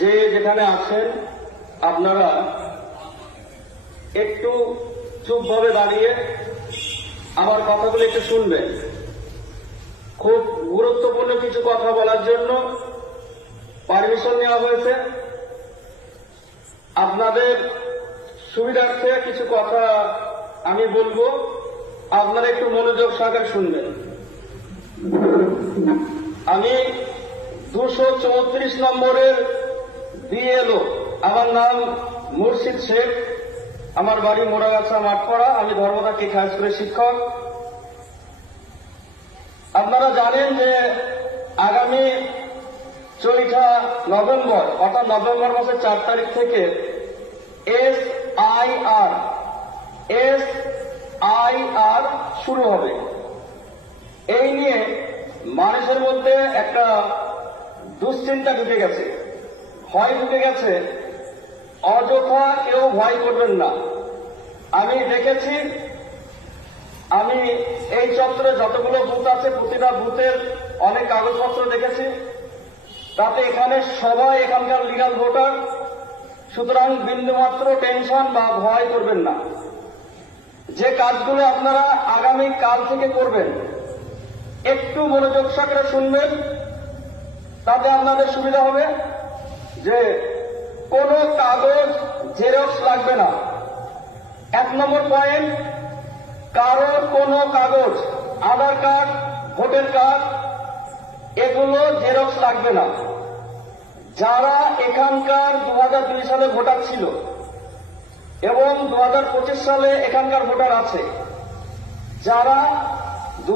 যে যেখানে আছেন আপনারা একটু চুপভাবে দাঁড়িয়ে আমার কথাগুলো একটু শুনবেন খুব গুরুত্বপূর্ণ কিছু কথা বলার জন্য পারমিশন নেওয়া হয়েছে আপনাদের সুবিধার্থে কিছু কথা আমি বলবো আপনারা একটু মনোযোগ সহকারে শুনবেন আমি দুশো চৌত্রিশ নম্বরের দিয়ে এলো আমার নাম মুর্শিদ শেখ আমার বাড়ি মোড়াগাছা মাঠপাড়া আমি ধর্মদা খাস করে শিক্ষক আপনারা জানেন যে আগামী চৈঠা নভেম্বর অর্থাৎ নভেম্বর মাসের চার তারিখ থেকে S I R S I R শুরু হবে এই নিয়ে মানুষের মধ্যে একটা দুশ্চিন্তা ঢুকে গেছে ভয় ঢুকে গেছে অযথা কেউ ভয় করবেন না আমি দেখেছি আমি এই চত্বরে যতগুলো বুথ আছে প্রতিটা বুথের অনেক কাগজপত্র দেখেছি তাতে এখানে সবাই এখানকার লিগাল ভোটার সুতরাং বিন্দুমাত্র টেনশন বা ভয় করবেন না যে কাজগুলো আপনারা আগামী কাল থেকে করবেন একটু মনোযোগ সহকারে শুনবেন তাতে আপনাদের সুবিধা হবে যে কোনো কাগজ জেরক্স লাগবে না এক নম্বর পয়েন্ট কারোর কোনো কাগজ আধার কার্ড ভোটার কার্ড এগুলো জেরক্স লাগবে না যারা এখানকার দু সালে ভোটার ছিল এবং দু সালে এখানকার ভোটার আছে যারা দু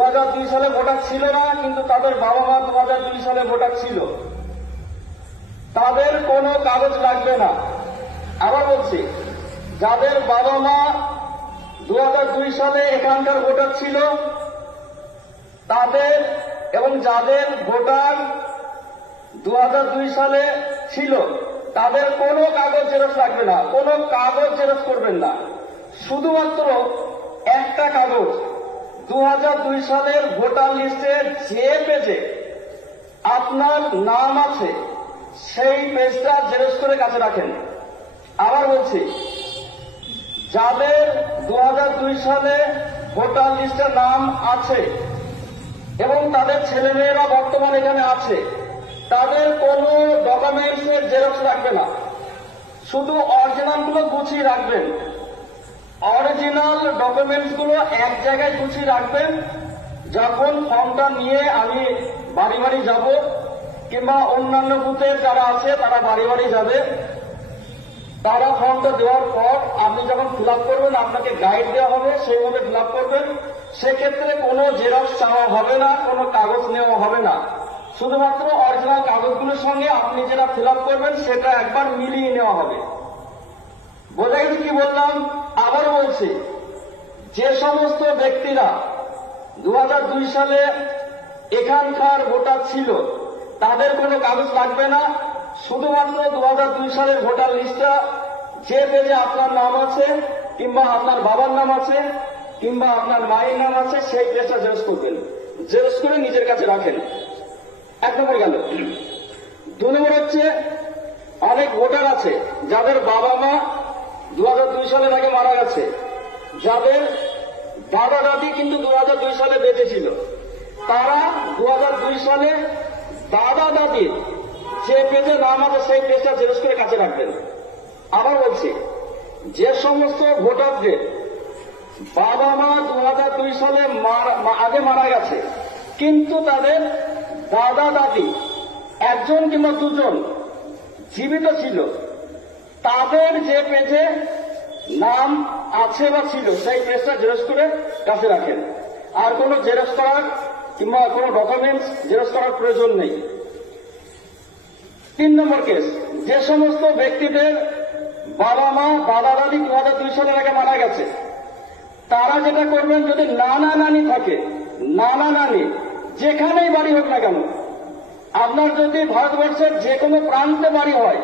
সালে ভোটার ছিল না কিন্তু তাদের বাবা মা দু সালে ভোটার ছিল তাদের কোনো কাগজ লাগবে না আবার বলছি যাদের বাবা মা দু সালে এখানকার ভোটার ছিল তাদের এবং যাদের ভোটার দু সালে ছিল তাদের কোনো কাগজ জেরক্স লাগবে না কোনো কাগজ জেরক্স করবেন না শুধুমাত্র একটা কাগজ দু সালের ভোটার লিস্টে যে পেজে আপনার নাম আছে সেই পেজটা জেরস করে কাছে রাখেন আবার বলছি যাদের দু সালে ভোটার লিস্টের নাম আছে এবং তাদের ছেলেমেয়েরা বর্তমানে এখানে আছে তাদের কোনো ডকুমেন্টসের জেরক্স রাখবে না শুধু অরিজিনালগুলো গুছিয়ে রাখবেন অরিজিনাল ডকুমেন্টসগুলো এক জায়গায় গুছিয়ে রাখবেন যখন ফর্মটা নিয়ে আমি বাড়ি বাড়ি যাব কিংবা অন্যান্য বুথের যারা আছে তারা বাড়ি বাড়ি যাবে তারা ফর্মটা দেওয়ার পর আপনি যখন ফিল করবেন আপনাকে গাইড দেওয়া হবে সেইভাবে ফিল করবেন সেক্ষেত্রে কোনো জেরক্স চাওয়া হবে না কোনো কাগজ নেওয়া হবে না শুধুমাত্র অরিজিনাল কাগজগুলোর সঙ্গে আপনি যেটা ফিল করবেন সেটা একবার মিলিয়ে নেওয়া হবে বোঝা কি বললাম আবার বলছি যে সমস্ত ব্যক্তিরা দু সালে এখানকার ভোটার ছিল তাদের কোনো কাগজ লাগবে না শুধুমাত্র দু হাজার দুই সালের ভোটার লিস্টটা যে পেজে আপনার নাম আছে কিংবা আপনার বাবার নাম আছে কিংবা আপনার মায়ের নাম আছে সেই পেজটা জেরস করবেন জেরস করে নিজের কাছে রাখেন এক নম্বর গেল দু নম্বর হচ্ছে অনেক ভোটার আছে যাদের বাবা মা দু হাজার দুই সালের আগে মারা গেছে যাদের দাদা দাদি কিন্তু দু সালে বেঁচে ছিল তারা দু সালে দাদা দাদির যে পেজে নাম আছে সেই পেজটা জেরস করে কাছে রাখবেন আবার বলছি যে সমস্ত ভোটারদের বাবা মা দু হাজার দুই সালে আগে মারা গেছে কিন্তু তাদের দাদা দাদি একজন কিংবা দুজন জীবিত ছিল তাদের যে পেজে নাম আছে বা ছিল সেই পেজটা জেরক্স করে কাছে রাখেন আর কোনো জেরক্স করার কিংবা কোনো ডকুমেন্টস জেরক্স করার প্রয়োজন নেই তিন নম্বর কেস যে সমস্ত ব্যক্তিদের বাবা মা দাদা দাদি দু হাজার দুই সালের আগে মারা গেছে তারা যেটা করবেন যদি নানা নানি থাকে নানা নানি যেখানেই বাড়ি হোক না কেন আপনার যদি ভারতবর্ষের যে কোনো প্রান্তে বাড়ি হয়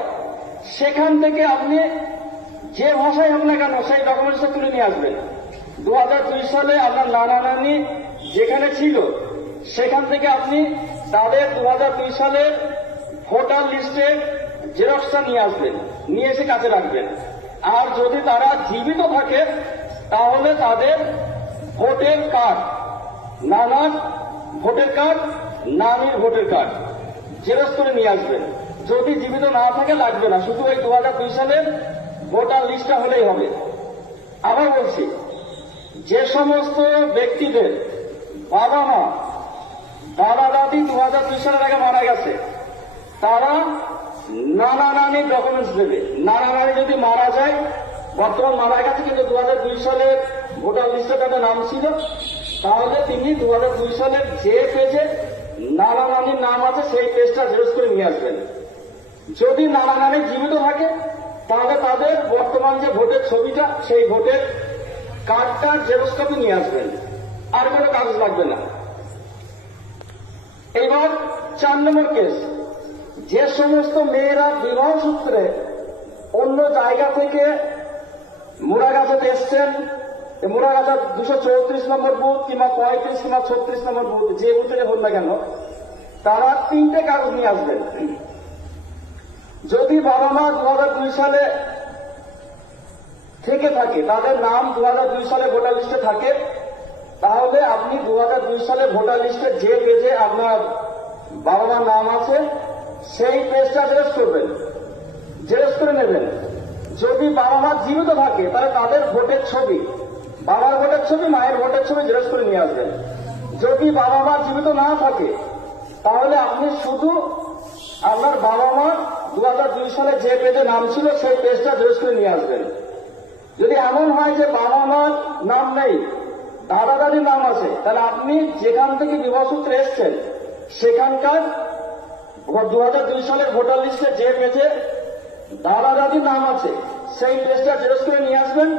সেখান থেকে আপনি যে ভাষায় হোক না কেন সেই ডকুমেন্টসটা তুলে নিয়ে আসবেন দু সালে আপনার নানা নানি যেখানে ছিল সেখান থেকে আপনি তাদের দু সালের ভোটার লিস্টে জেরক্সটা নিয়ে আসবেন নিয়ে এসে কাছে রাখবেন আর যদি তারা জীবিত থাকে তাহলে তাদের ভোটের কার্ড নানার ভোটের কার্ড নানির ভোটের কার্ড জেরক্স করে নিয়ে আসবেন যদি জীবিত না থাকে লাগবে না শুধু এই দু সালের ভোটার লিস্টটা হলেই হবে আবার বলছি যে সমস্ত ব্যক্তিদের বাবা মা বাবা দাদি দু হাজার দুই সালের আগে মারা গেছে তারা নানা নানি ডকুমেন্টস দেবে নানা নানি যদি মারা যায় বর্তমান মারা গেছে কিন্তু দু হাজার দুই সালের ভোটার লিস্টে তাদের নাম ছিল তাহলে তিনি দু হাজার দুই সালের যে পেজে নানা নানির নাম আছে সেই পেজটা জেরোস করে নিয়ে আসবেন যদি নানা নানি জীবিত থাকে তাহলে তাদের বর্তমান যে ভোটের ছবিটা সেই ভোটের কার্ডটা জেরোস কপি নিয়ে আসবেন আর কোনো কাগজ লাগবে না এবার চার নম্বর কেস যে সমস্ত মেয়েরা বিবাহ সূত্রে অন্য জায়গা থেকে মুরাগাজাতে এসছেন মুরাগাজার দুশো চৌত্রিশ নম্বর বুথ কিংবা পঁয়ত্রিশ কিংবা ছত্রিশ নম্বর বুথ যে বুথে হল না কেন তারা তিনটে কাগজ নিয়ে আসবেন যদি বাবা মা দু সালে থেকে থাকে তাদের নাম দু সালে ভোটার লিস্টে থাকে তাহলে আপনি দু হাজার দুই সালে ভোটার লিস্টে যে পেজে আপনার বাবা নাম আছে সেই পেজটা জেরক্স করবেন জেরক্স করে নেবেন যদি বাবা মা জীবিত থাকে তাহলে তাদের ভোটের ছবি বাবার ভোটের ছবি মায়ের ভোটের ছবি জেরক্স করে নিয়ে আসবেন যদি বাবা মা জীবিত না থাকে তাহলে আপনি শুধু আপনার বাবা মা দু হাজার দুই সালে যে পেজে নাম ছিল সেই পেজটা জেরক্স করে নিয়ে আসবেন যদি এমন হয় যে বাবা মার নাম নেই দাদার নাম আছে তাহলে আপনি যেখান থেকে বিবাহ এসছেন সেখানকার দু হাজার দুই সালের ভোটার লিস্টে যে পেজে দাদা দাদির নাম আছে সেই পেজটা জেরস করে নিয়ে আসবেন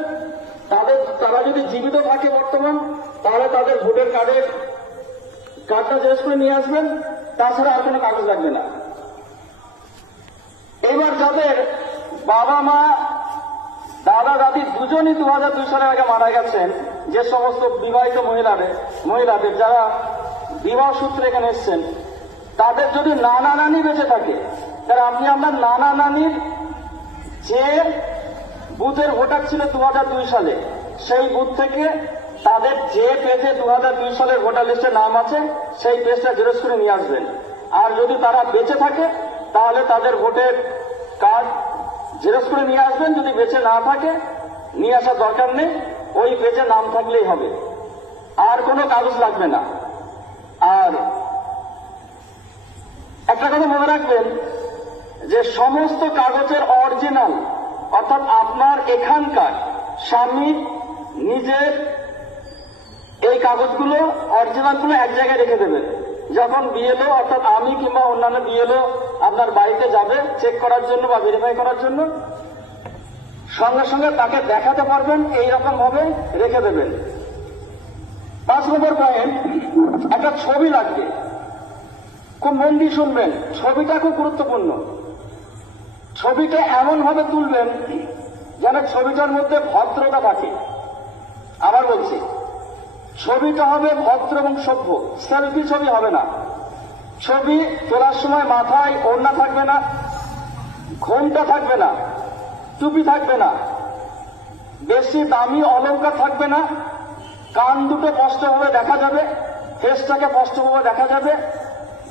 তাদের তারা যদি জীবিত থাকে বর্তমান তাহলে তাদের ভোটের কার্ডের কার্ডটা জেরস করে নিয়ে আসবেন তাছাড়া আর কোনো কাগজ লাগবে না এবার যাদের বাবা মা দাদা দাদি দুজনই দু হাজার দুই সালের আগে মারা গেছেন যে সমস্ত বিবাহিত মহিলাদের মহিলাদের যারা বিবাহ সূত্রে এখানে এসছেন তাদের যদি নানা নানি বেঁচে থাকে তাহলে আপনি আপনার নানা নানির যে বুথের ভোটার ছিল দু হাজার দুই সালে সেই বুথ থেকে তাদের যে পেজে দু হাজার দুই সালের ভোটার লিস্টে নাম আছে সেই পেজটা জেরক্স করে নিয়ে আসবেন আর যদি তারা বেঁচে থাকে তাহলে তাদের ভোটের কার্ড জেরক্স করে নিয়ে আসবেন যদি বেঁচে না থাকে নিয়ে আসার দরকার নেই ওই পেজে নাম থাকলেই হবে আর কোনো কাগজ লাগবে না আর একটা কথা মনে রাখবেন যে সমস্ত কাগজের অরিজিনাল অর্থাৎ আপনার এখানকার স্বামী নিজের এই কাগজগুলো অরিজিনালগুলো এক জায়গায় রেখে দেবেন যখন বিএলও অর্থাৎ আমি কিংবা অন্যান্য বিএলও আপনার বাড়িতে যাবে চেক করার জন্য বা ভেরিফাই করার জন্য সঙ্গে সঙ্গে তাকে দেখাতে পারবেন এই রকম ভাবে রেখে দেবেন পাঁচ নম্বর পয়েন্ট একটা ছবি লাগবে খুব মন দিয়ে শুনবেন ছবিটা খুব গুরুত্বপূর্ণ ছবিটা এমন ভাবে তুলবেন যেন ছবিটার মধ্যে ভদ্রতা থাকে আবার বলছি ছবিটা হবে ভদ্র এবং সভ্য সেলফি ছবি হবে না ছবি তোলার সময় মাথায় ওড়না থাকবে না ঘোমটা থাকবে না টুপি থাকবে না বেশি দামি অলঙ্কার থাকবে না কান দুটো স্পষ্টভাবে দেখা যাবে ফেসটাকে স্পষ্টভাবে দেখা যাবে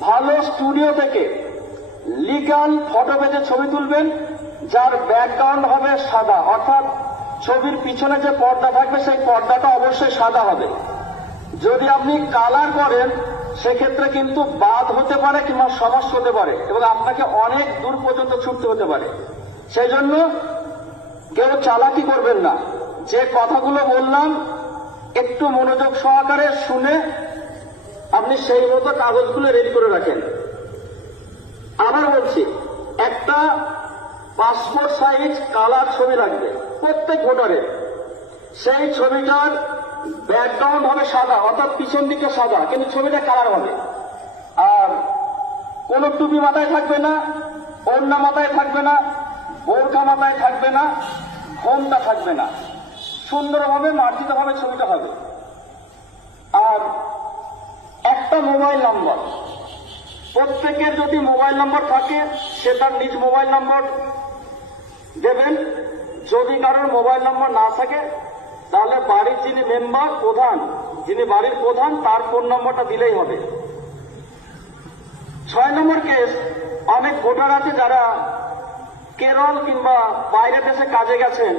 ভালো স্টুডিও থেকে লিগাল ফটো পেজে ছবি তুলবেন যার ব্যাকগ্রাউন্ড হবে সাদা অর্থাৎ ছবির পিছনে যে পর্দা থাকবে সেই পর্দাটা অবশ্যই সাদা হবে যদি আপনি কালার করেন সেক্ষেত্রে কিন্তু বাদ হতে পারে কিংবা সমস্যা হতে পারে এবং আপনাকে অনেক দূর পর্যন্ত ছুটতে হতে পারে সেই জন্য কেউ চালাকি করবেন না যে কথাগুলো বললাম একটু মনোযোগ সহকারে শুনে আপনি সেই মতো কাগজগুলো রেডি করে রাখেন আবার বলছি একটা পাসপোর্ট সাইজ কালার ছবি লাগবে প্রত্যেক ভোটারের সেই ছবিটার ব্যাকগ্রাউন্ড হবে সাদা অর্থাৎ পিছন দিকে সাদা কিন্তু ছবিটা কালার হবে আর কোনো টুপি মাথায় থাকবে না অন্যা মাথায় থাকবে না বোরখা মাথায় থাকবে না ঘোমটা থাকবে না সুন্দরভাবে মার্জিতভাবে ছবিটা হবে আর একটা মোবাইল নম্বর প্রত্যেকের যদি মোবাইল নম্বর থাকে সে তার নিজ মোবাইল নম্বর দেবেন যদি কারোর মোবাইল নম্বর না থাকে তাহলে বাড়ির যিনি মেম্বার প্রধান যিনি বাড়ির প্রধান তার ফোন নম্বরটা দিলেই হবে ছয় নম্বর কেস অনেক ভোটার আছে যারা কেরল কিংবা বাইরের দেশে কাজে গেছেন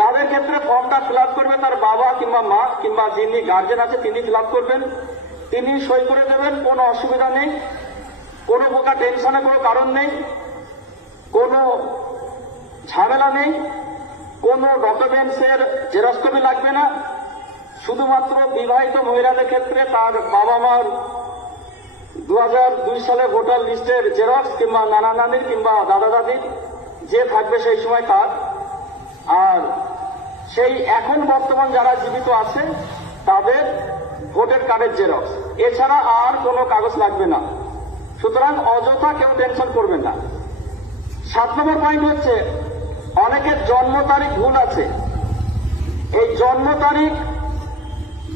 তাদের ক্ষেত্রে ফর্মটা ফিল করবে তার বাবা কিংবা মা কিংবা যিনি গার্জেন আছে তিনি ফিল করবেন তিনি সই করে দেবেন কোনো অসুবিধা নেই কোনো প্রকার টেনশনের কোনো কারণ নেই কোনো ঝামেলা নেই কোনো ডকুমেন্টসের জেরক্স কপি লাগবে না শুধুমাত্র বিবাহিত মহিলাদের ক্ষেত্রে তার বাবা মার দু দুই সালে ভোটার লিস্টের জেরক্স কিংবা নানা নানির কিংবা দাদা দাদির যে থাকবে সেই সময় তার আর সেই এখন বর্তমান যারা জীবিত আছে তাদের ভোটের কার্ডের জেরক্স এছাড়া আর কোনো কাগজ লাগবে না সুতরাং অযথা কেউ টেনশন করবেন না সাত নম্বর পয়েন্ট হচ্ছে অনেকের জন্ম তারিখ ভুল আছে এই জন্ম তারিখ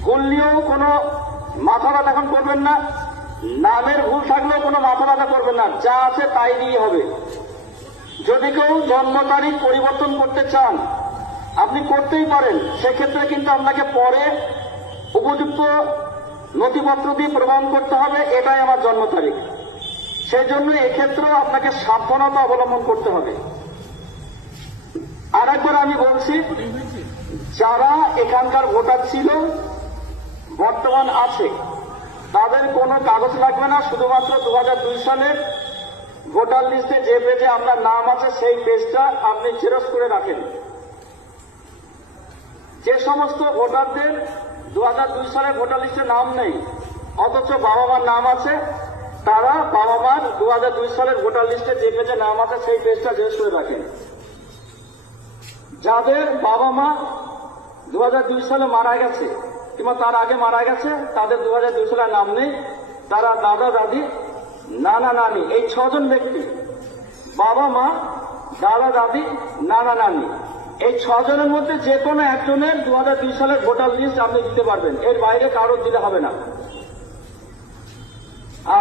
ভুল নিয়েও কোনো মাথা ব্যথা এখন করবেন না নামের ভুল থাকলেও কোনো মাথা ব্যথা করবেন না যা আছে তাই নিয়ে হবে যদি কেউ জন্ম তারিখ পরিবর্তন করতে চান আপনি করতেই পারেন সেক্ষেত্রে কিন্তু আপনাকে পরে উপযুক্ত নথিপত্র দিয়ে প্রমাণ করতে হবে এটাই আমার জন্ম তারিখ সেই জন্য এক্ষেত্রেও আপনাকে সাবধানতা অবলম্বন করতে হবে আরেকবার আমি বলছি যারা এখানকার ভোটার ছিল বর্তমান আছে তাদের কোনো কাগজ লাগবে না শুধুমাত্র দু হাজার দুই সালের ভোটার লিস্টে যে পেজে আপনার নাম আছে সেই পেজটা আপনি জেরস করে রাখেন যে সমস্ত ভোটারদের দু হাজার দুই সালে ভোটার লিস্টে নাম নেই অথচ বাবা মার নাম আছে তারা বাবা মার দু হাজার দুই সালের ভোটার লিস্টে যে পেজে নাম আছে সেই পেজটা জেরস করে রাখেন যাদের বাবা মা দু সালে মারা গেছে কিংবা তার আগে মারা গেছে তাদের দু সালে নাম নেই তারা দাদা দাদি নানা নানি এই ছজন ব্যক্তি বাবা মা দাদা দাদি নানা নানি এই ছজনের মধ্যে যে কোনো একজনের দু হাজার দুই সালের ভোটার লিস্ট আপনি দিতে পারবেন এর বাইরে কারোর দিতে হবে না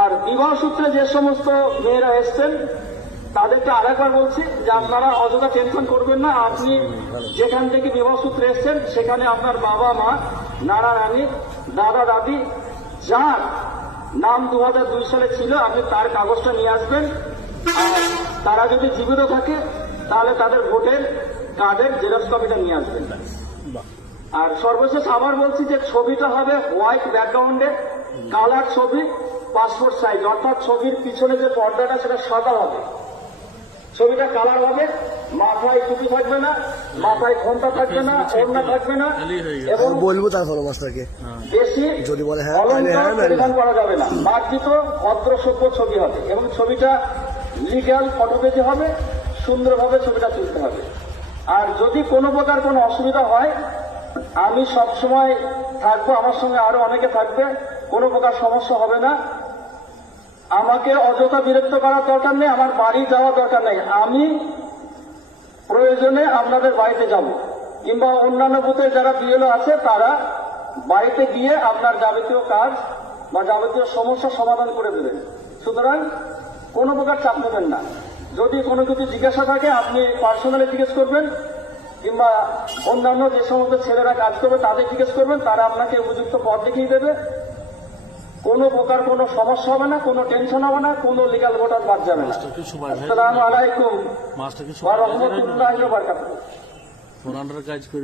আর বিবাহ সূত্রে যে সমস্ত মেয়েরা এসছেন তাদেরকে আরেকবার বলছি যে আপনারা অযথা টেনশন করবেন না আপনি যেখান থেকে বিবাহ সূত্রে এসছেন সেখানে আপনার বাবা মা নানা রানি দাদা দাদি যার নাম দু সালে ছিল আপনি তার কাগজটা নিয়ে আসবেন তারা যদি জীবিত থাকে তাহলে তাদের ভোটের কার্ডের জেরক্স কপিটা নিয়ে আসবেন আর সর্বশেষ আবার বলছি যে ছবিটা হবে হোয়াইট ব্যাকগ্রাউন্ডে কালার ছবি পাসপোর্ট সাইজ অর্থাৎ ছবির পিছনে যে পর্দাটা সেটা সাদা হবে ছবিটা কালার হবে মাথায় টুপি থাকবে না মাথায় ঘন্টা থাকবে না ওড়না থাকবে না এবং বলবো তারপর মাস্টারকে হ্যাঁ। বেশি যদি বলে হ্যাঁ, হ্যাঁ পরিধান হ্যাঁ। করা যাবে না মার্জিত অগ্রসভ্য ছবি হবে এবং ছবিটা লিগ্যাল ফটোগ্রাফি হবে সুন্দরভাবে ছবিটা তুলতে হবে আর যদি কোনো প্রকার কোনো অসুবিধা হয় আমি সবসময় থাকবো আমার সঙ্গে আরো অনেকে থাকবে কোনো প্রকার সমস্যা হবে না আমাকে অযথা বিরক্ত করার দরকার নেই আমার বাড়ি যাওয়া দরকার নেই আমি প্রয়োজনে আপনাদের বাড়িতে যাব কিংবা অন্যান্য বুথে যারা বিএলও আছে তারা বাড়িতে গিয়ে আপনার যাবতীয় কাজ বা যাবতীয় সমস্যা সমাধান করে দেবেন সুতরাং কোনো প্রকার চাপ নেবেন না যদি কোনো কিছু জিজ্ঞাসা থাকে আপনি পার্সোনালি জিজ্ঞেস করবেন কিংবা অন্যান্য যে সমস্ত ছেলেরা কাজ করবে তাদের জিজ্ঞেস করবেন তারা আপনাকে উপযুক্ত পথ দেখিয়ে দেবে কোনো প্রকার কোনো সমস্যা হবে না কোনো টেনশন হবে না কোনো লিগাল ভোটার বাদ যাবে না আসসালামু আলাইকুম কাজ